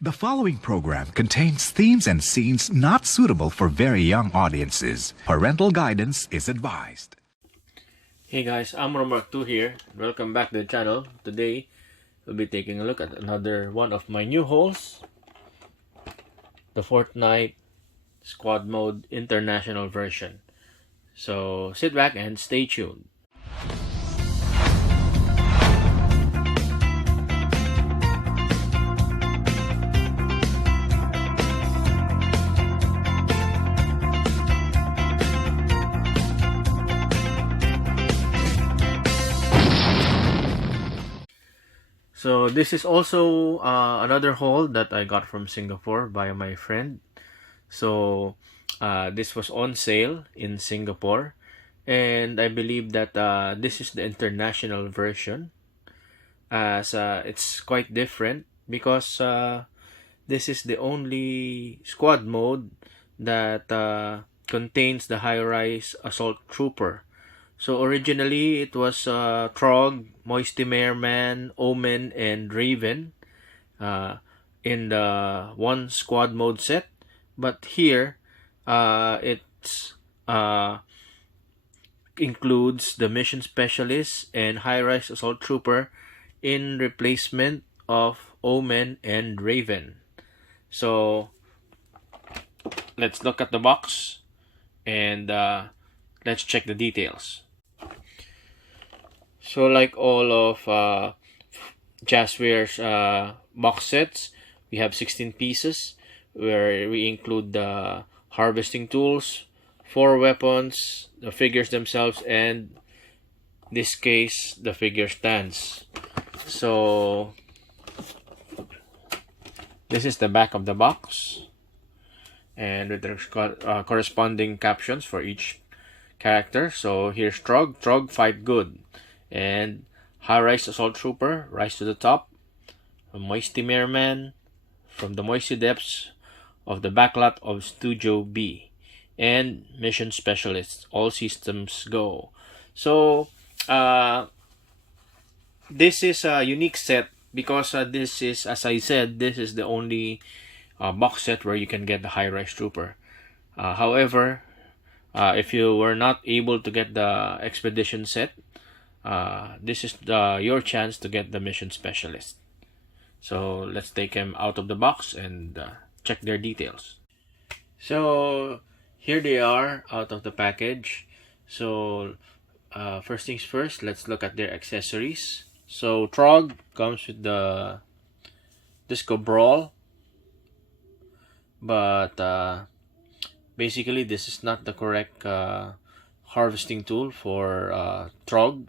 The following program contains themes and scenes not suitable for very young audiences. Parental guidance is advised. Hey guys, I'm Romark2 here. Welcome back to the channel. Today, we'll be taking a look at another one of my new hauls. The Fortnite Squad Mode International version. So, sit back and stay tuned. So this is also another haul that I got from Singapore by my friend. So this was on sale in Singapore, and I believe that this is the international version, as it's quite different because this is the only squad mode that contains the high-rise assault trooper. So originally it was Trog, Moisty Man, Omen, and Raven in the one squad mode set. But here it's includes the mission specialist and high-rise assault trooper in replacement of Omen and Raven. So let's look at the box and let's check the details. So like all of Jazwares box sets, we have 16 pieces where we include the harvesting tools, 4 weapons, the figures themselves, and in this case, the figure stands. So this is the back of the box, and with the corresponding captions for each character. So here's Trog, fight good. And high-rise assault trooper, rise to the top. A Moisty Man, from the moisty depths of the backlot of Studio B. And mission specialist, all systems go. So this is a unique set because this is, as I said, this is the only box set where you can get the high-rise trooper. However, if you were not able to get the expedition set, this is your chance to get the mission specialist. So let's take them out of the box and check their details. So here they are out of the package. So first things first, let's look at their accessories. So Trog comes with the Disco Brawl, but basically this is not the correct harvesting tool for Trog.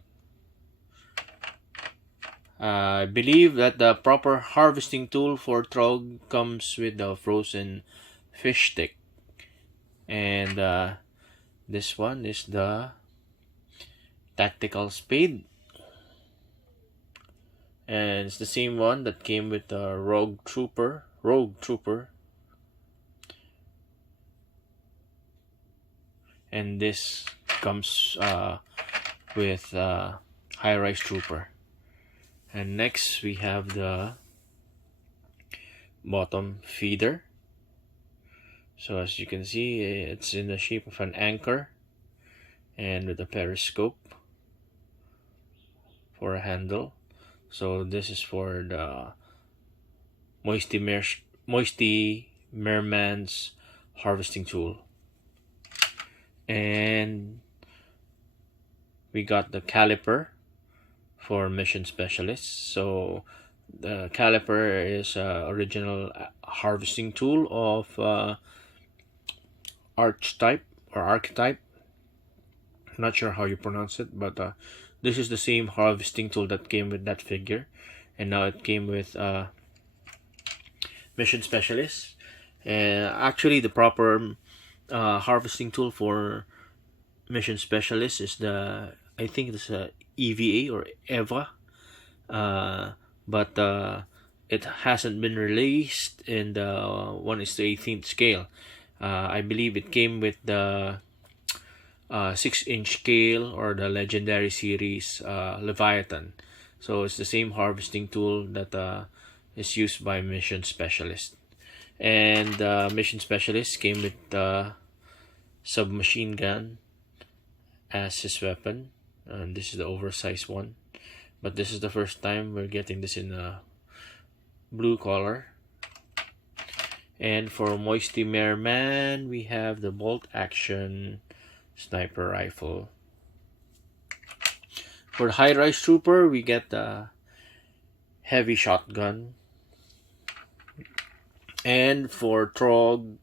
I believe that the proper harvesting tool for Trog comes with the frozen fish stick. And this one is the tactical spade. And it's the same one that came with the rogue trooper. And this comes with high-rise trooper. And next we have the bottom feeder. So as you can see, it's in the shape of an anchor and with a periscope for a handle. So this is for the Moisty Merman's harvesting tool. And we got the caliper for mission specialists. So the caliper is original harvesting tool of archetype. I'm not sure how you pronounce it, but this is the same harvesting tool that came with that figure, and now it came with mission specialist. And actually the proper harvesting tool for mission specialist is I think it's a EVA or EVA, but it hasn't been released in the 1:18 scale. I believe it came with the 6-inch scale or the Legendary Series Leviathan. So it's the same harvesting tool that is used by mission specialist. And the mission specialist came with the submachine gun as his weapon. And this is the oversized one. But this is the first time we're getting this in a blue color. And for Moisty Merman, we have the bolt action sniper rifle. For the High Rise Trooper, we get the heavy shotgun. And for Trog,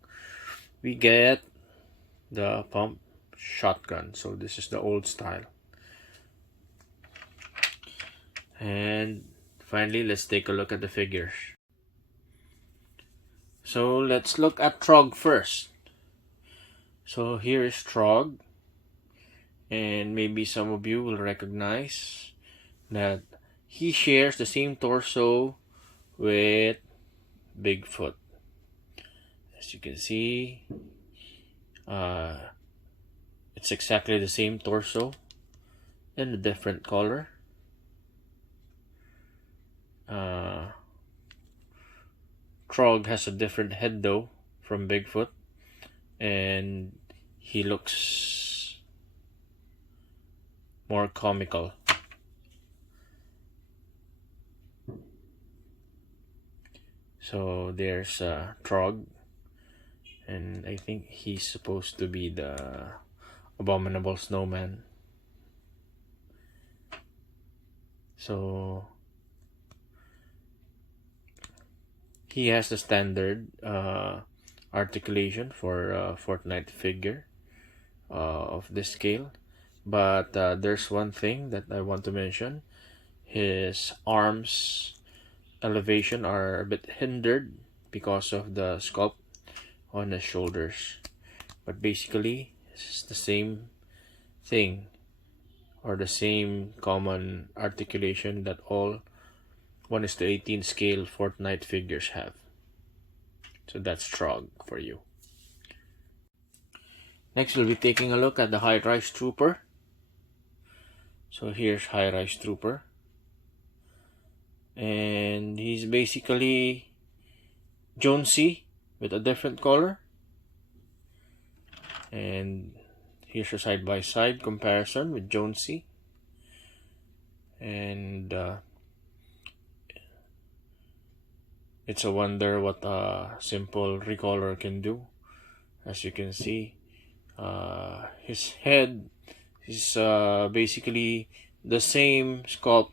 we get the pump shotgun. So this is the old style. And finally, let's take a look at the figures. So let's look at Trog first. So here is Trog. And maybe some of you will recognize that he shares the same torso with Bigfoot. As you can see, it's exactly the same torso in a different color. Trog has a different head though from Bigfoot, and he looks more comical. So there's Trog, and I think he's supposed to be the abominable snowman. So he has the standard articulation for a Fortnite figure of this scale. But there's one thing that I want to mention. His arms elevation are a bit hindered because of the sculpt on his shoulders. But basically, it's the same thing, or the same common articulation that all 1:18 scale Fortnite figures have. So that's Trog for you. Next, we'll be taking a look at the High Rise Trooper. So here's High Rise Trooper. And he's basically Jonesy with a different color. And here's a side-by-side comparison with Jonesy. And it's a wonder what a simple recolor can do. As you can see, his head is basically the same sculpt,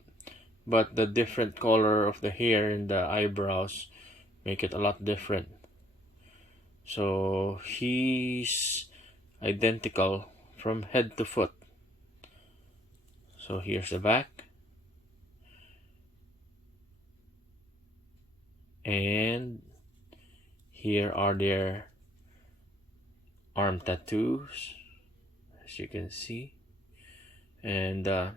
but the different color of the hair and the eyebrows make it a lot different. So he's identical from head to foot. So here's the back. And here are their arm tattoos, as you can see. And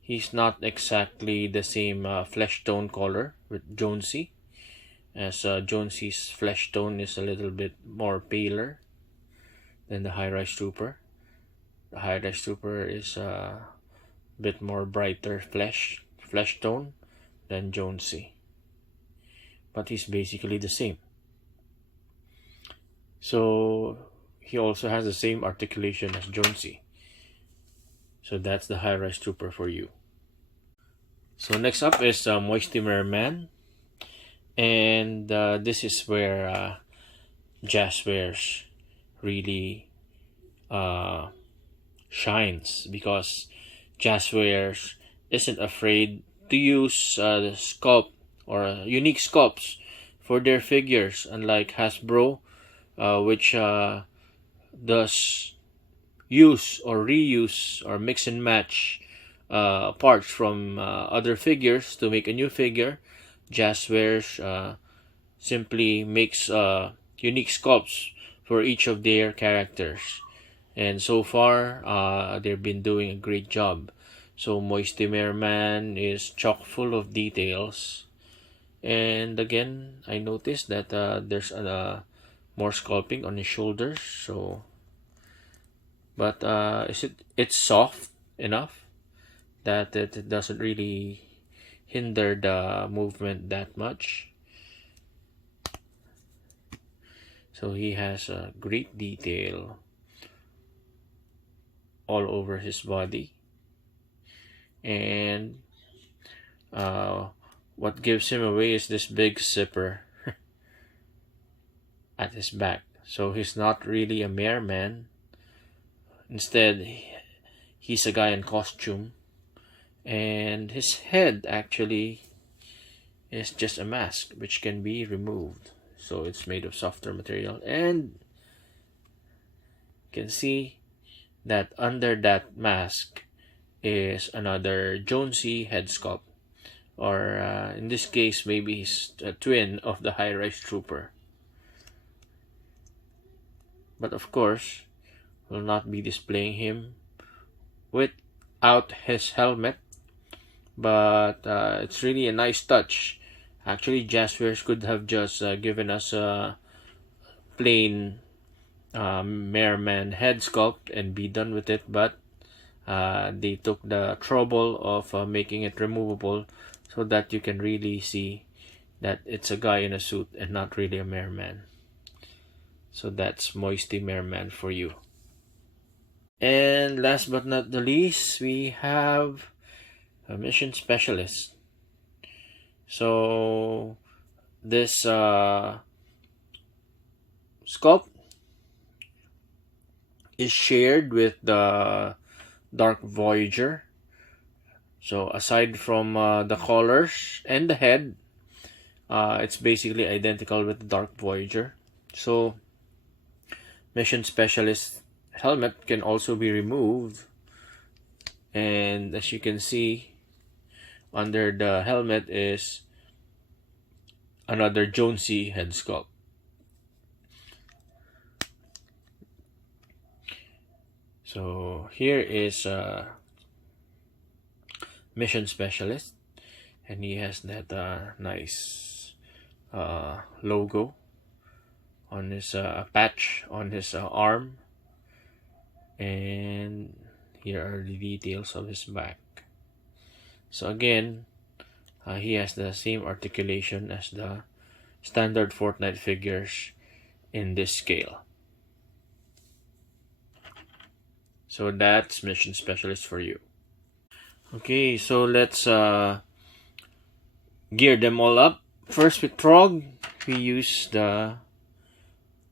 he's not exactly the same flesh tone color with Jonesy, as Jonesy's flesh tone is a little bit more paler than the High Rise Trooper. The High Rise Trooper is a bit more brighter flesh tone than Jonesy. But he's basically the same. So he also has the same articulation as Jonesy. So that's the High Rise Trooper for you. So next up is Moisty Merman. And this is where Jazwares really shines, because Jazwares isn't afraid to use the sculpt or unique sculpts for their figures, unlike Hasbro, which does use or reuse or mix and match parts from other figures to make a new figure. Jazwares simply makes unique sculpts for each of their characters, and so far they've been doing a great job. So Moisty Merman is chock full of details, and again I noticed that there's more sculpting on his shoulders. So, but it's soft enough that it doesn't really hinder the movement that much. So he has a great detail all over his body, and what gives him away is this big zipper at his back. So he's not really a merman. Instead, he's a guy in costume, and his head actually is just a mask which can be removed. So it's made of softer material, and you can see that under that mask is another Jonesy head sculpt, or in this case maybe he's a twin of the high-rise trooper. But of course, will not be displaying him without his helmet, but it's really a nice touch. Actually, Jazwares could have just given us a plain Merman head sculpt and be done with it, but they took the trouble of making it removable so that you can really see that it's a guy in a suit and not really a Merman. So that's Moisty Merman for you. And last but not the least, we have a mission specialist. So this sculpt is shared with the Dark Voyager. So aside from the colors and the head, it's basically identical with the Dark Voyager. So mission specialist helmet can also be removed, and as you can see, under the helmet is another Jonesy head sculpt. So here is a mission specialist, and he has that nice logo on his patch on his arm, and here are the details of his back. So again, he has the same articulation as the standard Fortnite figures in this scale. So that's mission specialist for you. Okay, so let's gear them all up. First with Trog, we use the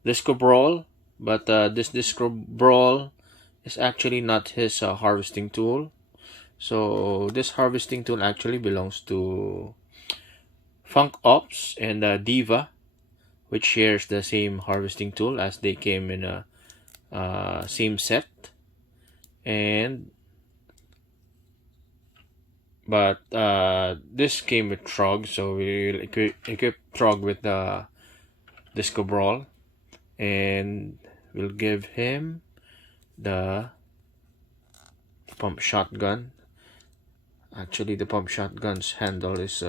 Disco Brawl, but this Disco Brawl is actually not his harvesting tool. So this harvesting tool actually belongs to Funk Ops and Diva, which shares the same harvesting tool as they came in a same set. But this came with Trog, so we will equip Trog with the Disco Brawl, and we'll give him the pump shotgun. Actually, the pump shotgun's handle is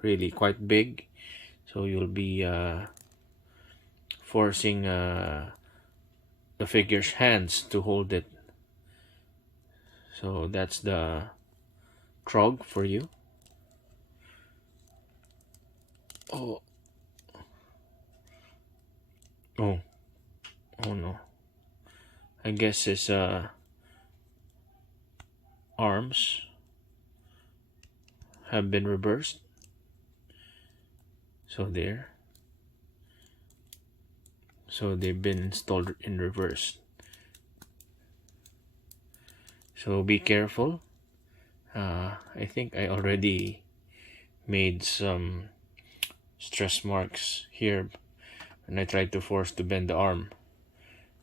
really quite big, so you'll be forcing the figure's hands to hold it. So that's the Trog for you. Oh no, I guess his arms have been reversed. So there. So they've been installed in reverse. So be careful. I think I already made some stress marks here when I tried to force to bend the arm,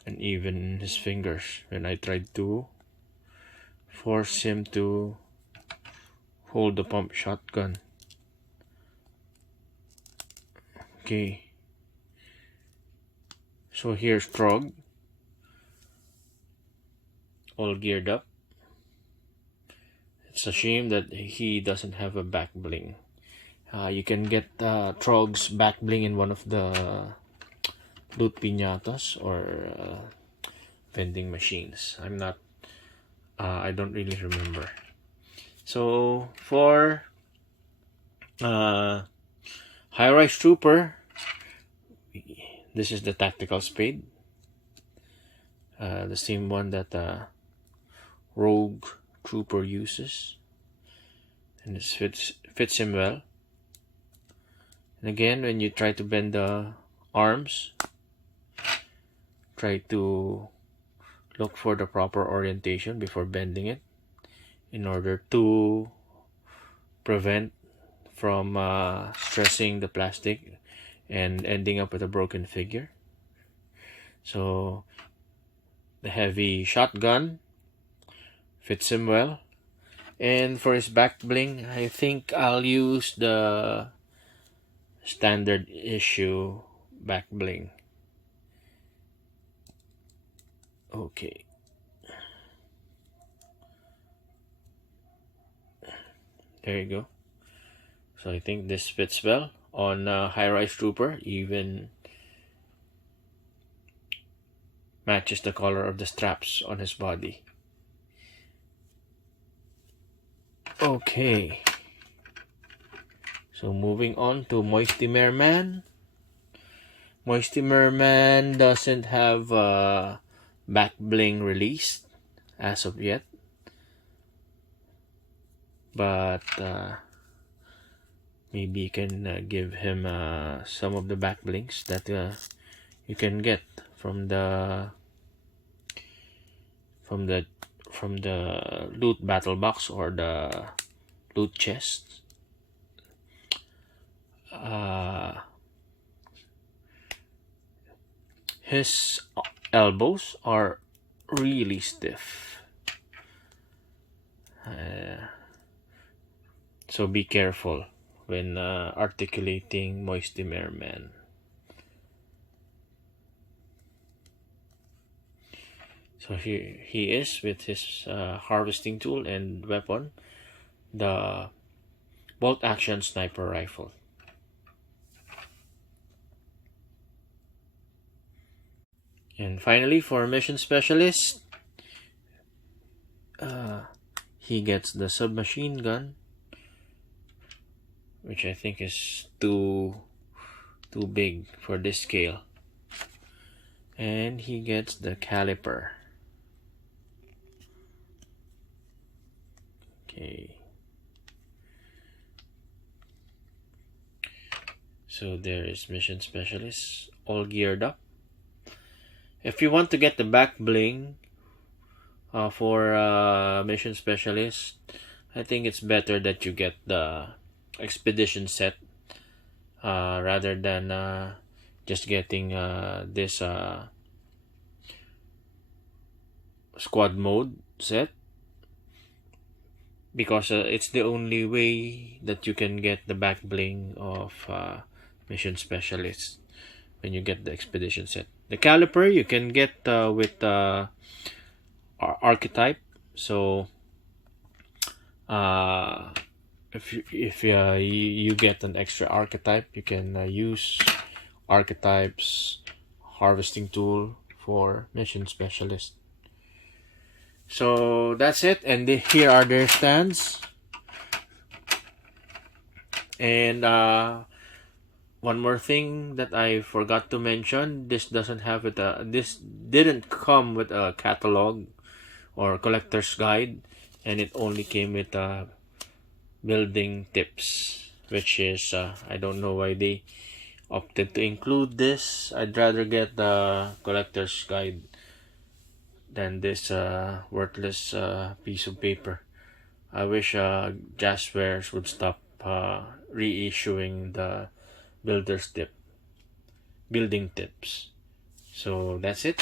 and even his fingers when I tried to force him to hold the pump shotgun. Okay, so here's Trog, all geared up. It's a shame that he doesn't have a back bling. You can get Trog's back bling in one of the loot piñatas or vending machines. I don't really remember. So for high-rise trooper, This is the tactical spade, the same one that Rogue Trooper uses, and this fits him well. And again, when you try to bend the arms, try to look for the proper orientation before bending it in order to prevent from stressing the plastic and ending up with a broken figure. So the heavy shotgun fits him well. And for his back bling, I think I'll use the standard issue back bling. Okay. There you go. So I think this fits well on High-Rise Trooper, even matches the color of the straps on his body. Okay. So moving on to Moisty Merman. Moisty Merman doesn't have back bling released as of yet, but maybe you can give him some of the back blings that you can get from the loot battle box or the loot chest. His elbows are really stiff, so be careful when articulating Moisty Merman. So here he is with his harvesting tool and weapon, the bolt action sniper rifle. And finally, for mission specialist, he gets the submachine gun, which I think is too big for this scale. And he gets the caliper. Okay. So there is mission specialist all geared up. If you want to get the back bling for mission specialist, I think it's better that you get the expedition set rather than just getting this squad mode set, because it's the only way that you can get the back bling of mission specialist when you get the expedition set. The caliper you can get with archetype. So if you get an extra archetype, you can use archetype's harvesting tool for mission specialist. So that's it, and here are their stands. And one more thing that I forgot to mention: this didn't come with a catalog or collector's guide, and it only came with building tips, which is I don't know why they opted to include this. I'd rather get the collector's guide than this worthless piece of paper. I wish Jazwares would stop reissuing the building tips. So that's it.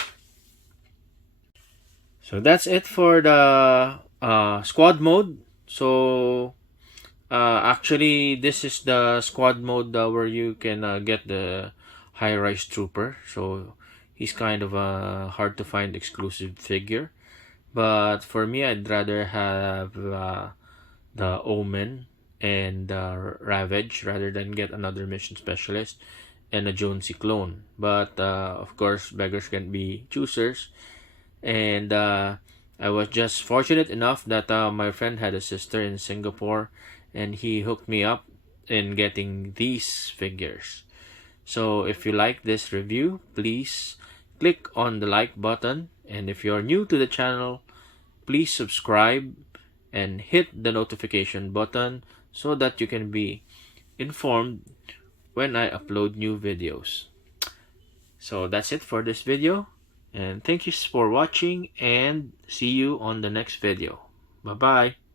So that's it for the squad mode. So actually, this is the squad mode where you can get the High-Rise Trooper. So he's kind of a hard to find exclusive figure, but for me, I'd rather have the Omen and Ravage rather than get another mission specialist and a Jonesy clone. But of course, beggars can be choosers, and I was just fortunate enough that my friend had a sister in Singapore, and he hooked me up in getting these figures. So if you like this review, please click on the like button, and if you're new to the channel, please subscribe and hit the notification button so that you can be informed when I upload new videos. So that's it for this video, and thank you for watching, and see you on the next video. Bye bye.